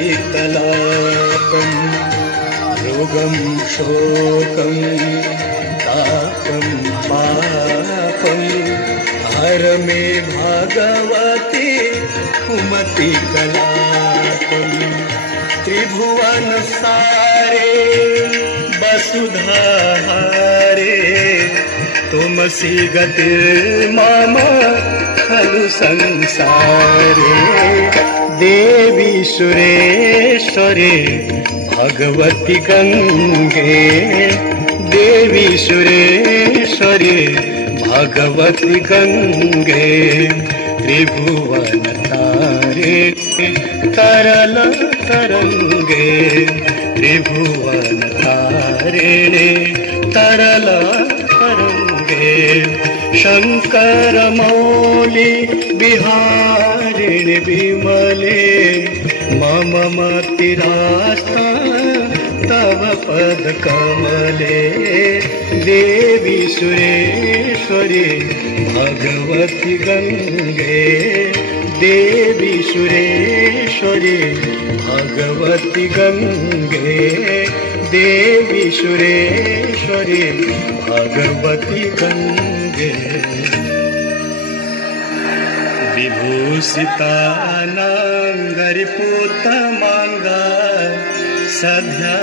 शीतलापं रोगं शोकं तापं पापं हर मे भागवती कुमति कलापं त्रिभुवन सारे वसुधाहारे तुमसि गतिर्मम खलु संसारे देवी सुरेश्वरे भगवती गंगे देवी सुरेश्वरे भगवती गंगे त्रिभुवन तारे तरल तरंगे त्रिभुवन तारिणे तरल तरंगे शंकर मौली बिहारिणि विमले मम मतिरास्था तव पद कमले देवी सुरेश्वरी भगवती गंगे देवी सुरेश्वरी भगवती गंगे देवी सुरेश्वरी भगवती गंगे विभूषितानां गरिपोतमांगा सध्या